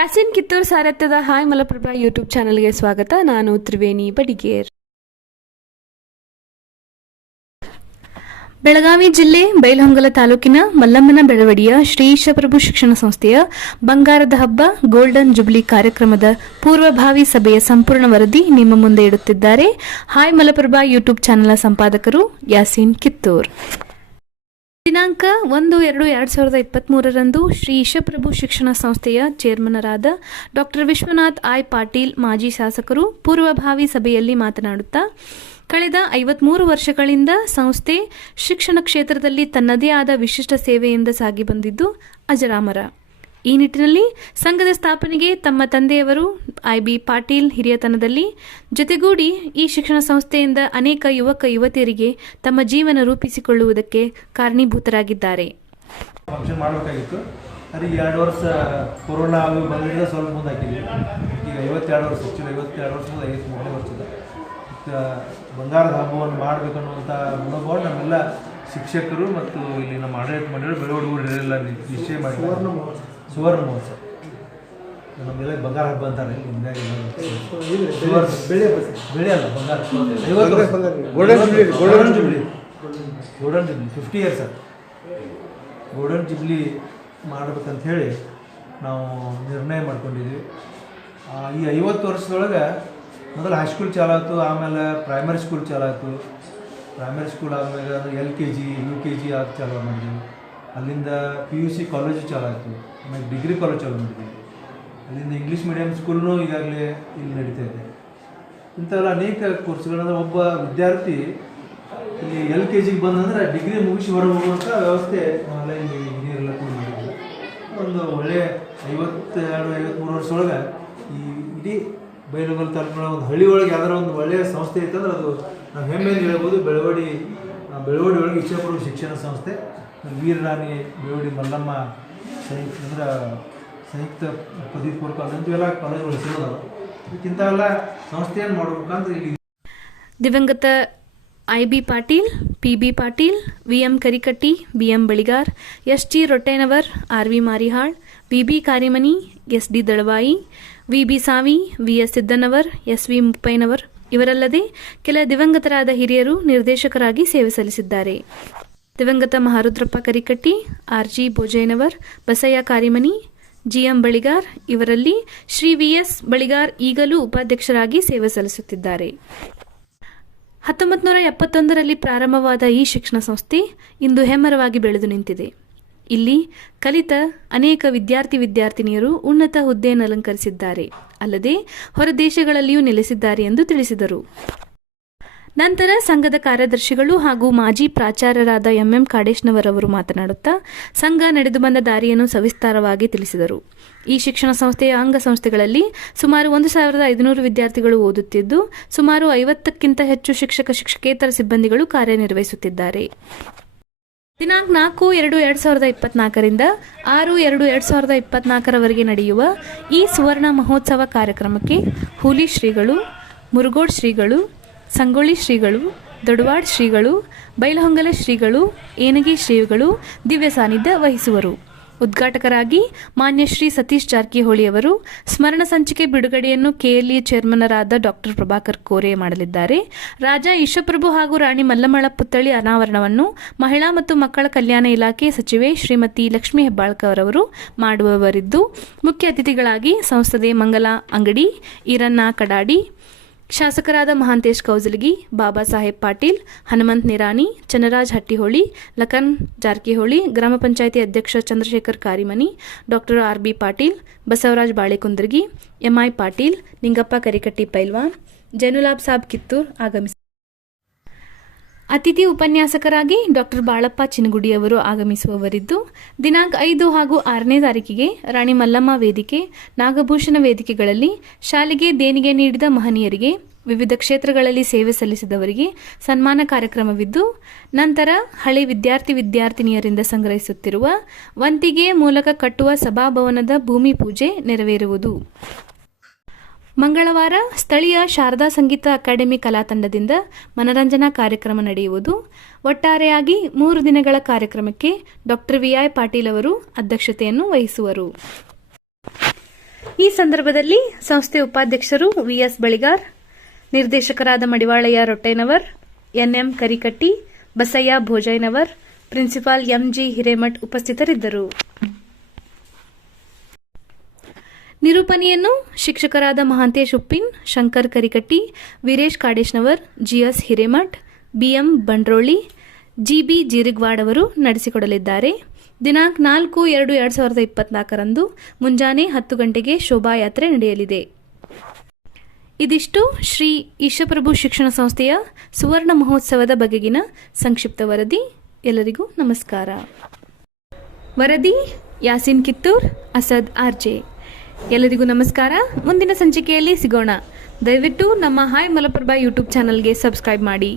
Yasin Kittur ಸಾರಥ್ಯದ hi Malaprabha YouTube ಚಾನಲ್ಗೆ ಸ್ವಾಗತ. ನಾನು ತ್ರಿವೇಣಿ ಬಡಿಗೇರ್. ಬೆಳಗಾವಿ ಜಿಲ್ಲೆ ಬೈಲಹೊಂಗಲ ತಾಲೂಕಿನ ಮಲ್ಲಮ್ಮನ ಬೆಳವಡಿಯ ಶ್ರೀ ಈಶಪ್ರಭು ಶಿಕ್ಷಣ ಸಂಸ್ಥೆಯ ಬಂಗಾರದ ಹಬ್ಬ ಗೋಲ್ಡನ್ ಜುಬ್ಲಿ ಕಾರ್ಯಕ್ರಮದ ಪೂರ್ವಭಾವಿ ಸಭೆಯ ಸಂಪೂರ್ಣ ವರದಿ ನಿಮ್ಮ ಮುಂದೆ ಇಡುತ್ತಿದ್ದಾರೆ ಹಾಯ್ ಮಲಪ್ರಭಾ ಯೂಟ್ಯೂಬ್ ಚಾನೆಲ್ನ ಸಂಪಾದಕರು ಯಾಸಿನ್ ಕಿತ್ತೂರ್. ದಿನಾಂಕ 1-2-2023 ಶ್ರೀ ಈಶಪ್ರಭು ಶಿಕ್ಷಣ ಸಂಸ್ಥೆಯ ಚೇರ್ಮನರಾದ ಡಾಕ್ಟರ್ ವಿಶ್ವನಾಥ್ ಐ ಪಾಟೀಲ್ ಮಾಜಿ ಶಾಸಕರು ಪೂರ್ವಭಾವಿ ಸಭೆಯಲ್ಲಿ ಮಾತನಾಡುತ್ತಾ, ಕಳೆದ 53 ವರ್ಷಗಳಿಂದ ಸಂಸ್ಥೆ ಶಿಕ್ಷಣ ಕ್ಷೇತ್ರದಲ್ಲಿ ತನ್ನದೇ ಆದ ವಿಶಿಷ್ಟ ಸೇವೆಯಿಂದ ಸಾಗಿ ಬಂದಿದ್ದು ಅಜರಾಮರ. ಈ ನಿಟ್ಟಿನಲ್ಲಿ ಸಂಘದ ಸ್ಥಾಪನೆಗೆ ತಮ್ಮ ತಂದೆಯವರು ಐ.ಬಿ. ಪಾಟೀಲ್ ಹಿರಿಯತನದಲ್ಲಿ ಜೊತೆಗೂಡಿ ಈ ಶಿಕ್ಷಣ ಸಂಸ್ಥೆಯಿಂದ ಅನೇಕ ಯುವಕ ಯುವತಿಯರಿಗೆ ತಮ್ಮ ಜೀವನ ರೂಪಿಸಿಕೊಳ್ಳುವುದಕ್ಕೆ ಕಾರಣೀಭೂತರಾಗಿದ್ದಾರೆ. ಫಂಕ್ಷನ್ ಮಾಡಬೇಕಾಗಿತ್ತು, ಅದು 2 ವರ್ಷ ಕೊರೋನಾ ಬಂದಿದ್ದ ಸ್ವಲ್ಪ ಮುಂದೆ ಹಾಕಿದ್ವಿ. ಈಗ 52 ವರ್ಷ, 52 ವರ್ಷದ 53ನೇ ವರ್ಷದ ಬಂಗಾರದ ಹಬ್ಬವನ್ನು ಮಾಡಬೇಕನ್ನುವಂಥ ಮನೋಭಾವ ನಮ್ಮೆಲ್ಲ ಶಿಕ್ಷಕರು ಮತ್ತು ಇಲ್ಲಿ ನಮ್ಮ ಆಡಳಿತ ಮಂಡಳಿ ಬೆಳವಡಿಗೆಲ್ಲ ನಿಶ್ಚಯ ಮಾಡಿ ಸುವರ್ಣ ಮಹೋತ್ಸವ ನಮ್ಮೆಲ್ಲ ಬಂಗಾರ ಹಬ್ಬ ಅಂತಾರೆ. ಬೆಳೆ ಅಲ್ಲ, ಬಂಗಾರ ಗೋಲ್ಡನ್ ಜುಬ್ಲಿ 50 ಇಯರ್ಸ್ ಅದು ಗೋಲ್ಡನ್ ಜುಬ್ಲಿ ಮಾಡಬೇಕಂತ ಹೇಳಿ ನಾವು ನಿರ್ಣಯ ಮಾಡ್ಕೊಂಡಿದ್ವಿ. ಈ 50 ವರ್ಷದೊಳಗೆ ಮೊದಲು ಹೈಸ್ಕೂಲ್ ಚಾಲಾಯ್ತು, ಆಮೇಲೆ ಪ್ರೈಮರಿ ಸ್ಕೂಲ್ ಚಾಲಾಯ್ತು. ಪ್ರೈಮರಿ ಸ್ಕೂಲ್ ಆದಮೇಲೆ LKG UKG ಆಗಿ ಚಾಲು ಮಾಡಿದ್ವಿ. ಅಲ್ಲಿಂದ PUC ಕಾಲೇಜು ಚಾಲಾಯಿತು, ಆಮೇಲೆ ಡಿಗ್ರಿ ಕಾಲೇಜ್ ಚಾಲು ಮಾಡಿದ್ವಿ. ಅಲ್ಲಿಂದ ಇಂಗ್ಲೀಷ್ ಮೀಡಿಯಮ್ ಸ್ಕೂಲ್ನೂ ಈಗಾಗಲೇ ಇಲ್ಲಿ ನಡೀತಾ ಇದೆ. ಇಂಥವೆಲ್ಲ ಅನೇಕ ಕೋರ್ಸ್ಗಳನ್ನು ಒಬ್ಬ ವಿದ್ಯಾರ್ಥಿ ಇಲ್ಲಿ LKGಗೆ ಬಂದಂದ್ರೆ ಡಿಗ್ರಿ ಮುಗಿಸಿ ಹೊರಗೆ ಹೋಗುವಂಥ ವ್ಯವಸ್ಥೆ ನಾವೆಲ್ಲ ಇಲ್ಲಿ ಇಂಜಿನಿಯರೆಲ್ಲ ಕೂಡ ಮಾಡಿದ್ವಿ. ಒಂದು ಒಳ್ಳೆಯ 52-53 ವರ್ಷದೊಳಗೆ ಈ ಇಡೀ ಬೈಲಹೊಂಗಲ ತಾಲೂಕಿನ ಒಂದು ಹಳ್ಳಿ ಒಳಗೆ ಯಾವ್ದಾರ ಒಂದು ಒಳ್ಳೆಯ ಸಂಸ್ಥೆ ಇತ್ತಂದ್ರೆ ಅದು ನಾವು ಹೆಮ್ಮೆಯಿಂದ ಹೇಳ್ಬೋದು. ಬೆಳವಡಿ ಒಳಗೆ ಈಶಪ್ರಭು ಶಿಕ್ಷಣ ಸಂಸ್ಥೆ, ವೀರರಾಣಿ ಬೆಳವಡಿ ಮಲ್ಲಮ್ಮ ಸಂಯುಕ್ತ ಪದವಿ ಪೂರ್ವ ಕಾಲೇಜು ಎಲ್ಲ ಕಾಲೇಜುಗಳು ಸಿಗೋದಲ್ಲ. ಇಂಥವೆಲ್ಲ ಸಂಸ್ಥೆಯನ್ನು ಮಾಡ್ಬೇಕಂದ್ರೆ ಇಲ್ಲಿ ದಿವಂಗತ IB. Patil, PB. Patil, ವಿ.ಎಂ. Karikatti, BM. Baligar, SG. ರೊಟ್ಟೆನವರ್, ಆರ್.ವಿ. Marihal, ವಿ.ಬಿ. ಕಾರಿಮನಿ, SD. ದಳವಾಯಿ, ವಿ.ಬಿ. ಸಾವಿ, ವಿ.ಎಸ್. ಸಿದ್ದನವರ್, ಎಸ್.ವಿ. ಮುಪ್ಪೈನವರ್ ಇವರಲ್ಲದೆ ಕೆಲ ದಿವಂಗತರಾದ ಹಿರಿಯರು ನಿರ್ದೇಶಕರಾಗಿ ಸೇವೆ ಸಲ್ಲಿಸಿದ್ದಾರೆ. ದಿವಂಗತ ಮಹಾರುದ್ರಪ್ಪ ಕರಿಕಟ್ಟಿ, ಆರ್.ಜಿ. ಬೋಜಯ್ಯನವರ್, ಬಸಯ್ಯ ಕಾರಿಮನಿ, ಜಿ.ಎಂ. ಬಳಿಗಾರ್ ಇವರಲ್ಲಿ ಶ್ರೀ ವಿ.ಎಸ್. ಬಳಿಗಾರ್ ಈಗಲೂ ಉಪಾಧ್ಯಕ್ಷರಾಗಿ ಸೇವೆ ಸಲ್ಲಿಸುತ್ತಿದ್ದಾರೆ. 1971ರಲ್ಲಿ ಪ್ರಾರಂಭವಾದ ಈ ಶಿಕ್ಷಣ ಸಂಸ್ಥೆ ಇಂದು ಹೆಮ್ಮರವಾಗಿ ಬೆಳೆದು ನಿಂತಿದೆ. ಇಲ್ಲಿ ಕಲಿತ ಅನೇಕ ವಿದ್ಯಾರ್ಥಿನಿಯರು ಉನ್ನತ ಹುದ್ದೆಯನ್ನು ಅಲಂಕರಿಸಿದ್ದಾರೆ, ಅಲ್ಲದೆ ಹೊರ ದೇಶಗಳಲ್ಲಿಯೂ ನೆಲೆಸಿದ್ದಾರೆ ಎಂದು ತಿಳಿಸಿದರು. ನಂತರ ಸಂಘದ ಕಾರ್ಯದರ್ಶಿಗಳು ಹಾಗೂ ಮಾಜಿ ಪ್ರಾಚಾರ್ಯರಾದ ಎಂ ಕಾಡೇಶ್ನವರ್ ಅವರು ಮಾತನಾಡುತ್ತಾ ಸಂಘ ನಡೆದು ಬಂದ ದಾರಿಯನ್ನು ಸವಿಸ್ತಾರವಾಗಿ ತಿಳಿಸಿದರು. ಈ ಶಿಕ್ಷಣ ಸಂಸ್ಥೆಯ ಅಂಗಸಂಸ್ಥೆಗಳಲ್ಲಿ ಸುಮಾರು 1500 ವಿದ್ಯಾರ್ಥಿಗಳು ಓದುತ್ತಿದ್ದು ಸುಮಾರು 50ಕ್ಕಿಂತ ಹೆಚ್ಚು ಶಿಕ್ಷಕೇತರ ಸಿಬ್ಬಂದಿಗಳು ಕಾರ್ಯನಿರ್ವಹಿಸುತ್ತಿದ್ದಾರೆ. ದಿನಾಂಕ 4-2-2024ರಿಂದ 6-2-2024ರವರೆಗೆ ನಡೆಯುವ ಈ ಸುವರ್ಣ ಮಹೋತ್ಸವ ಕಾರ್ಯಕ್ರಮಕ್ಕೆ ಹೂಲಿ ಶ್ರೀಗಳು, ಮುರುಗೋಡ್ ಶ್ರೀಗಳು, ಸಂಗೊಳ್ಳಿ ಶ್ರೀಗಳು, ದೊಡವಾಡ್ ಶ್ರೀಗಳು, ಬೈಲಹೊಂಗಲ ಶ್ರೀಗಳು, ಏನಗಿ ಶ್ರೀಗಳು ದಿವ್ಯ ಸಾನ್ನಿಧ್ಯ ವಹಿಸುವರು. ಉದ್ಘಾಟಕರಾಗಿ ಮಾನ್ಯ ಶ್ರೀ ಸತೀಶ್ ಜಾರಕಿಹೊಳಿ ಅವರು ಸ್ಮರಣ ಸಂಚಿಕೆ ಬಿಡುಗಡೆಯನ್ನು KLE ಚೇರ್ಮನರಾದ ಡಾಕ್ಟರ್ ಪ್ರಭಾಕರ್ ಕೋರೆ ಮಾಡಲಿದ್ದಾರೆ. ರಾಜ ಈಶಪ್ರಭು ಹಾಗೂ ರಾಣಿ ಮಲ್ಲಮ್ಮಳ ಪುತ್ಥಳಿ ಅನಾವರಣವನ್ನು ಮಹಿಳಾ ಮತ್ತು ಮಕ್ಕಳ ಕಲ್ಯಾಣ ಇಲಾಖೆ ಸಚಿವೆ ಶ್ರೀಮತಿ ಲಕ್ಷ್ಮೀ ಹೆಬ್ಬಾಳ್ಕರ್ ಅವರು ಮಾಡುವವರಿದ್ದು, ಮುಖ್ಯ ಅತಿಥಿಗಳಾಗಿ ಸಂಸದೆ ಮಂಗಲಾ ಅಂಗಡಿ, ಈರಣ್ಣ ಕಡಾಡಿ, ಶಾಸಕರಾದ ಮಹಾಂತೇಶ್ ಕೌಜಲಗಿ, ಬಾಬಾ ಸಾಹೇಬ್ ಪಾಟೀಲ್, ಹನುಮಂತ್ ನಿರಾಣಿ, ಚನ್ನರಾಜ್ ಹಟ್ಟಿಹೊಳಿ, ಲಖನ್ ಜಾರಕಿಹೊಳಿ, ಗ್ರಾಮ ಪಂಚಾಯಿತಿ ಅಧ್ಯಕ್ಷ Chandrashekhar ಕಾರಿಮನಿ, doctor RB. Patil, Basavaraj ಬಾಳೆಕುಂದ್ರಗಿ, MI. Patil, Ningappa Karikatti ಪೈಲ್ವಾನ್, ಜೈನುಲಾಬ್ ಸಾಬ್ ಕಿತ್ತೂರ್ ಆಗಮಿಸಿದರು. ಅತಿಥಿ ಉಪನ್ಯಾಸಕರಾಗಿ ಡಾಕ್ಟರ್ ಬಾಳಪ್ಪ ಚಿನಗುಡಿ ಅವರು ಆಗಮಿಸುವವರಿದ್ದು, ದಿನಾಂಕ 5 ಹಾಗೂ 6ನೇ ತಾರೀಕಿಗೆ ರಾಣಿ ಮಲ್ಲಮ್ಮ ವೇದಿಕೆ, ನಾಗಭೂಷಣ ವೇದಿಕೆಗಳಲ್ಲಿ ಶಾಲೆಗೆ ದೇಣಿಗೆ ನೀಡಿದ ಮಹನೀಯರಿಗೆ, ವಿವಿಧ ಕ್ಷೇತ್ರಗಳಲ್ಲಿ ಸೇವೆ ಸಲ್ಲಿಸಿದವರಿಗೆ ಸನ್ಮಾನ ಕಾರ್ಯಕ್ರಮವಿದ್ದು, ನಂತರ ಹಳೆ ವಿದ್ಯಾರ್ಥಿನಿಯರಿಂದ ಸಂಗ್ರಹಿಸುತ್ತಿರುವ ವಂತಿಗೆ ಮೂಲಕ ಕಟ್ಟುವ ಸಭಾಭವನದ ಭೂಮಿ ಪೂಜೆ ನೆರವೇರುವುದು. ಮಂಗಳವಾರ ಸ್ಥಳೀಯ ಶಾರದಾ ಸಂಗೀತ ಅಕಾಡೆಮಿ ಕಲಾತಂಡದಿಂದ ಮನರಂಜನಾ ಕಾರ್ಯಕ್ರಮ ನಡೆಯುವುದು. ಒಟ್ಟಾರೆಯಾಗಿ 3 ದಿನಗಳ ಕಾರ್ಯಕ್ರಮಕ್ಕೆ ಡಾಕ್ಟರ್ ವಿ.ಐ. ಪಾಟೀಲ್ ಅವರು ಅಧ್ಯಕ್ಷತೆಯನ್ನು ವಹಿಸುವರು. ಈ ಸಂದರ್ಭದಲ್ಲಿ ಸಂಸ್ಥೆ ಉಪಾಧ್ಯಕ್ಷರು ವಿಎಸ್ ಬಳಿಗಾರ್, ನಿರ್ದೇಶಕರಾದ Madivalayya Rottenavar, NM Karikatti, Basayya Bhojayyanavar, principal MG Hiremath ಉಪಸ್ಥಿತರಿದ್ದರು. ನಿರೂಪಣೆಯನ್ನು ಶಿಕ್ಷಕರಾದ Mahantesh Uppin, Shankar Karikatti, Veeresh Kadeshnavar, GS Hiremath, BM Bandroli, GB Jirigwad ಅವರು ನಡೆಸಿಕೊಡಲಿದ್ದಾರೆ. ದಿನಾಂಕ 4/2/2024 ಮುಂಜಾನೆ 10 ಗಂಟೆಗೆ ಶೋಭಾಯಾತ್ರೆ ನಡೆಯಲಿದೆ. ಇದಿಷ್ಟು ಶ್ರೀ ಈಶಪ್ರಭು ಶಿಕ್ಷಣ ಸಂಸ್ಥೆಯ ಸುವರ್ಣ ಮಹೋತ್ಸವದ ಬಗೆಗಿನ ಸಂಕ್ಷಿಪ್ತ ವರದಿ. ಎಲ್ಲರಿಗೂ ನಮಸ್ಕಾರ. ವರದಿ ಯಾಸಿನ್ ಕಿತ್ತೂರ್, ಅಸದ್ ಆರ್ಜೆ. ಎಲ್ಲರಿಗೂ ನಮಸ್ಕಾರ. ಮುಂದಿನ ಸಂಚಿಕೆಯಲ್ಲಿ ಸಿಗೋಣ. ದಯವಿಟ್ಟು ನಮ್ಮ ಹಾಯ್ ಮಲಪ್ರಭಾ ಯೂಟ್ಯೂಬ್ ಚಾನಲ್ಗೆ ಸಬ್ಸ್ಕ್ರೈಬ್ ಮಾಡಿ.